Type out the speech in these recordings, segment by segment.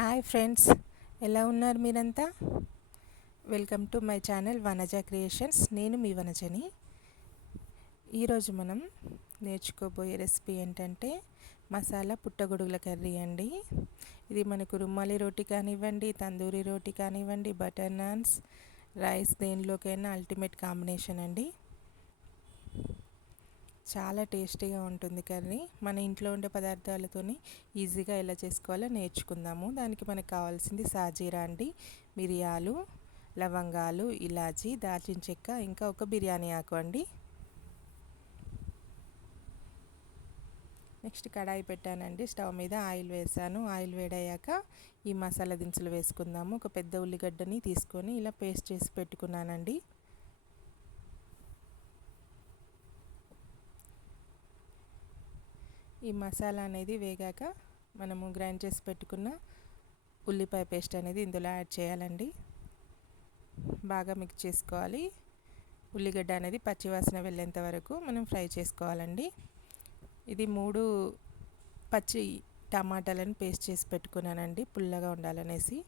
Hi friends ఎలా ఉన్నారు మీరంతా? Welcome to my channel Vanaja creations. నేను మీ వనజని. ఈరోజు మనం నేర్చుకోబోయే రెసిపీ ఏంటంటే మసాలా పుట్టగొడుగుల కర్రీ అండి. ఇది మనకు రుమ్మాలి రోటీ కానివ్వండి తందూరి రోటీ కానివ్వండి బటర్ నాన్స్ రైస్ దేనిలోకైనా అల్టిమేట్ కాంబినేషన్ అండి. చాలా టేస్టీగా ఉంటుంది కర్రీ. మన ఇంట్లో ఉండే పదార్థాలతోని ఈజీగా ఎలా చేసుకోవాలో నేర్చుకుందాము. దానికి మనకు కావాల్సింది సాజీరా అండి మిరియాలు లవంగాలు ఇలాచి దాల్చిన చెక్క ఇంకా ఒక బిర్యానీ ఆకు అండి. నెక్స్ట్ కడాయి పెట్టానండి. స్టవ్ మీద ఆయిల్ వేసాను. ఆయిల్ వేడయ్యాక ఈ మసాలా దినుసులు వేసుకుందాము. ఒక పెద్ద ఉల్లిగడ్డని తీసుకొని ఇలా పేస్ట్ చేసి పెట్టుకున్నానండి. ఈ మసాలా అనేది వేగాక మనము గ్రైండ్ చేసి పెట్టుకున్న ఉల్లిపాయ పేస్ట్ అనేది ఇందులో యాడ్ చేయాలండి. బాగా మిక్స్ చేసుకోవాలి. ఉల్లిగడ్డ అనేది పచ్చివాసన వెళ్ళేంత వరకు మనం ఫ్రై చేసుకోవాలండి. ఇది మూడు పచ్చి టమాటాలను పేస్ట్ చేసి పెట్టుకున్నానండి పుల్లగా ఉండాలనేసి.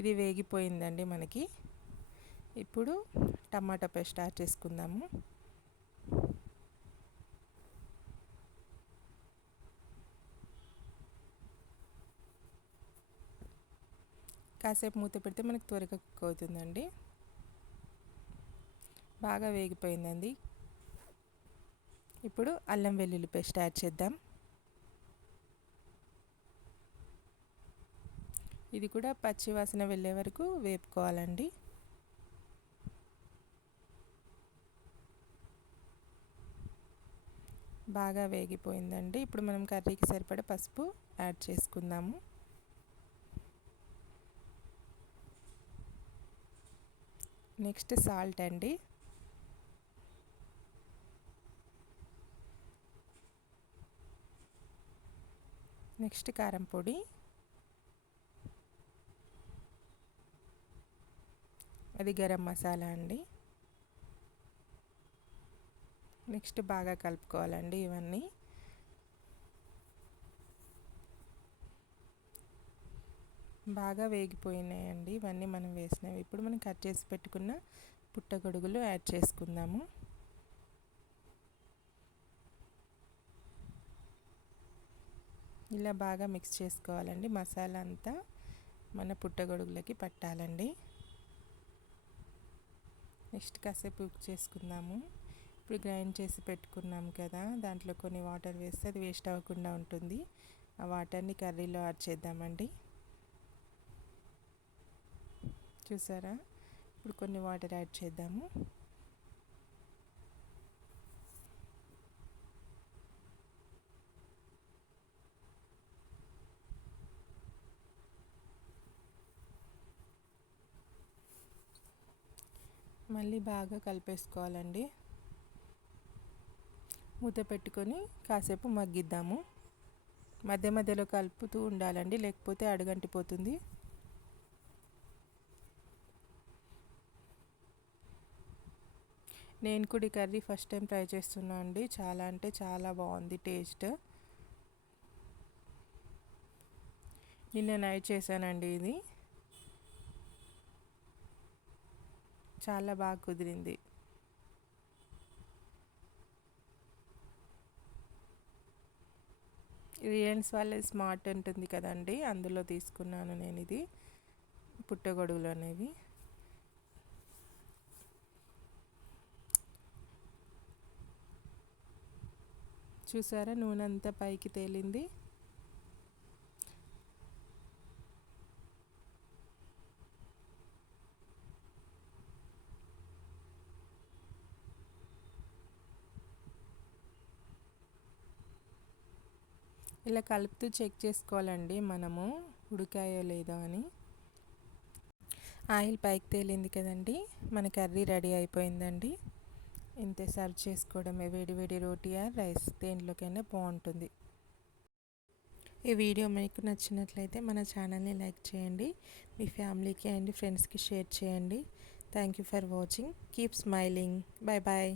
ఇది వేగిపోయిందండి మనకి. ఇప్పుడు టమాటా పేస్ట్ యాడ్ చేసుకుందాము. కాసేపు మూత పెడితే మనకు త్వరగా కుక్ అవుతుందండి. బాగా వేగిపోయిందండి. ఇప్పుడు అల్లం వెల్లుల్లి పేస్ట్ యాడ్ చేద్దాం. ఇది కూడా పచ్చి వాసన వెళ్ళే వరకు వేపుకోవాలండి. బాగా వేగిపోయిందండి. ఇప్పుడు మనం కర్రీకి సరిపడే పసుపు యాడ్ చేసుకుందాము. నెక్స్ట్ సాల్ట్ అండి. నెక్స్ట్ కారం పొడి. అది గరం మసాలా అండి. నెక్స్ట్ బాగా కలుపుకోవాలండి ఇవన్నీ. బాగా వేగిపోయినాయండి ఇవన్నీ మనం వేసినవి. ఇప్పుడు మనం కట్ చేసి పెట్టుకున్న పుట్టగొడుగులు యాడ్ చేసుకుందాము. ఇలా బాగా మిక్స్ చేసుకోవాలండి. మసాలా అంతా మన పుట్టగొడుగులకి పట్టాలండి. నెక్స్ట్ కాసేపు కుక్ చేసుకుందాము. ఇప్పుడు గ్రైండ్ చేసి పెట్టుకున్నాం కదా దాంట్లో కొన్ని వాటర్ వేస్తే అది వేస్ట్ అవ్వకుండా ఉంటుంది. ఆ వాటర్ని కర్రీలో యాడ్ చేద్దామండి. చూసారా? ఇప్పుడు కొన్ని వాటర్ యాడ్ చేద్దాము. మళ్ళీ బాగా కలిపేసుకోవాలండి. మూత పెట్టుకొని కాసేపు మగ్గిద్దాము. మధ్య మధ్యలో కలుపుతూ ఉండాలండి లేకపోతే అడుగంటిపోతుంది. నేను కూడా ఈ కర్రీ ఫస్ట్ టైం ట్రై చేస్తున్నా అండి. చాలా అంటే చాలా బాగుంది టేస్ట్. నిన్న నైట్ చేశానండి ఇది. చాలా బాగా కుదిరింది. రిలయన్స్ వాళ్ళ స్మార్ట్ ఉంటుంది కదండి అందులో తీసుకున్నాను నేను ఇది. పుట్టగొడుగులు అనేవి. చూసారా నూనె అంతా పైకి తేలింది. ఇలా కలుపుతూ చెక్ చేసుకోవాలండి మనము ఉడికాయో లేదో అని. ఆయిల్ పైకి తేలింది కదండి మన కర్రీ రెడీ అయిపోయిందండి. ఇంతే సర్వ్ చేసుకోవడమే వేడి వేడి రోటీయా రైస్ దేంట్లోకైనా బాగుంటుంది. ఈ వీడియో మీకు నచ్చినట్లయితే మన ఛానల్ని లైక్ చేయండి మీ ఫ్యామిలీకి అండ్ ఫ్రెండ్స్కి షేర్ చేయండి. Thank you for watching. Keep smiling. Bye bye